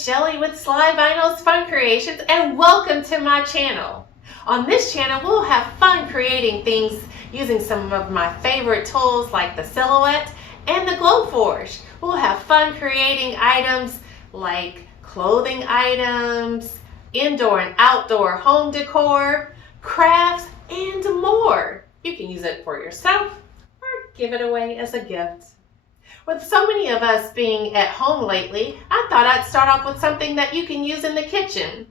it's Shelly with Slide Vinyls Fun Creations, and welcome to my channel. On this channel, we'll have fun creating things using some of my favorite tools like the Silhouette and the Glowforge. We'll have fun creating items like clothing items, indoor and outdoor home decor, crafts, and more. You can use it for yourself or give it away as a gift. With so many of us being at home lately, I thought I'd start off with something that you can use in the kitchen.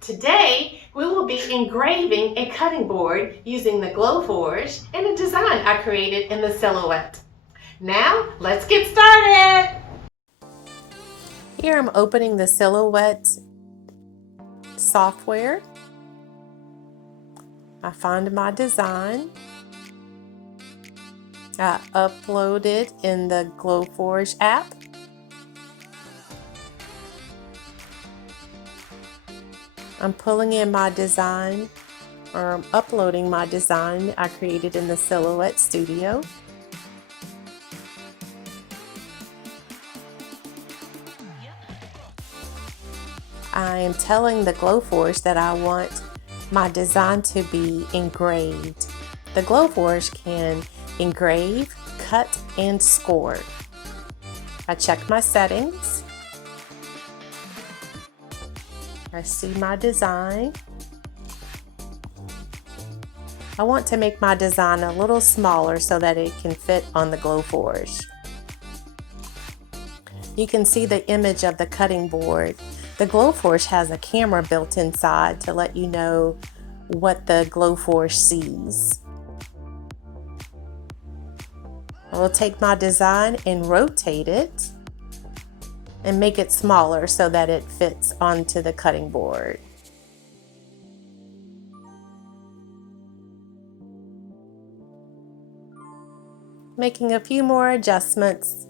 Today, we will be engraving a cutting board using the Glowforge and a design I created in the Silhouette. Now, let's get started! Here I'm opening the Silhouette software. I find my design. I upload it in the Glowforge app. I'm pulling in my design, or I'm uploading my design I created in the Silhouette Studio. I am telling the Glowforge that I want my design to be engraved. The Glowforge can engrave, cut, and score. I check my settings. I see my design. I want to make my design a little smaller so that it can fit on the Glowforge. You can see the image of the cutting board. The Glowforge has a camera built inside to let you know what the Glowforge sees. I will take my design and rotate it and make it smaller so that it fits onto the cutting board. Making a few more adjustments.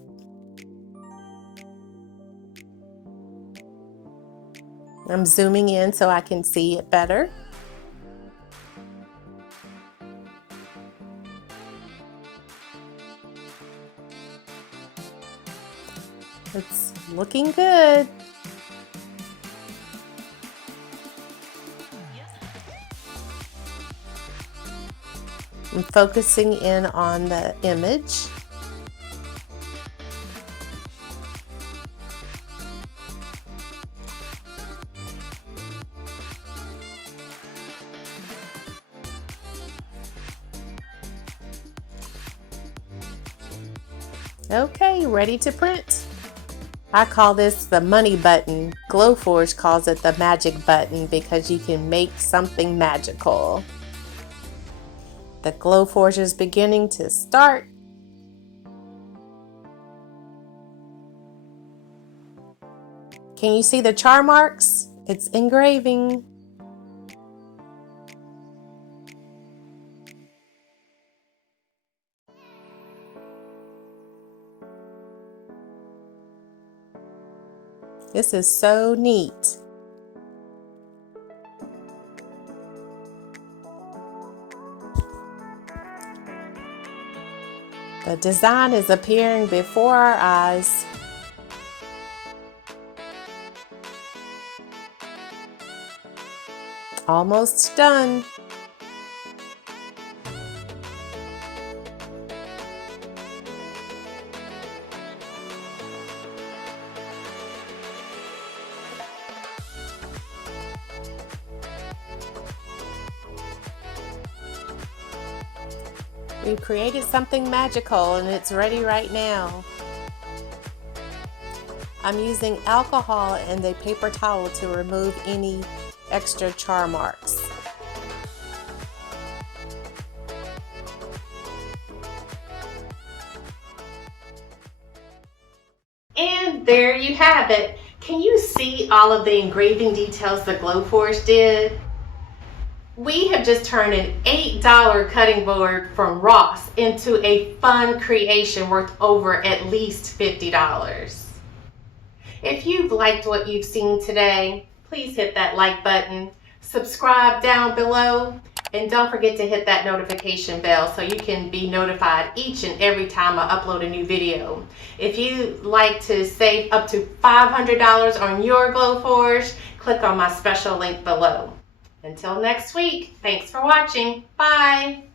I'm zooming in so I can see it better. It's looking good. I'm focusing in on the image. Okay, ready to print. I call this the money button. Glowforge calls it the magic button because you can make something magical. The Glowforge is beginning to start. Can you see the char marks? It's engraving. This is so neat. The design is appearing before our eyes. Almost done. We've created something magical and it's ready right now. I'm using alcohol and a paper towel to remove any extra char marks. And there you have it. Can you see all of the engraving details the Glowforge did? We have just turned an $8 cutting board from Ross into a fun creation worth over at least $50. If you've liked what you've seen today, please hit that like button, subscribe down below, And don't forget to hit that notification bell so you can be notified each and every time I upload a new video. If you'd like to save up to $500 on your Glowforge, click on my special link below. Until next week, thanks for watching. Bye.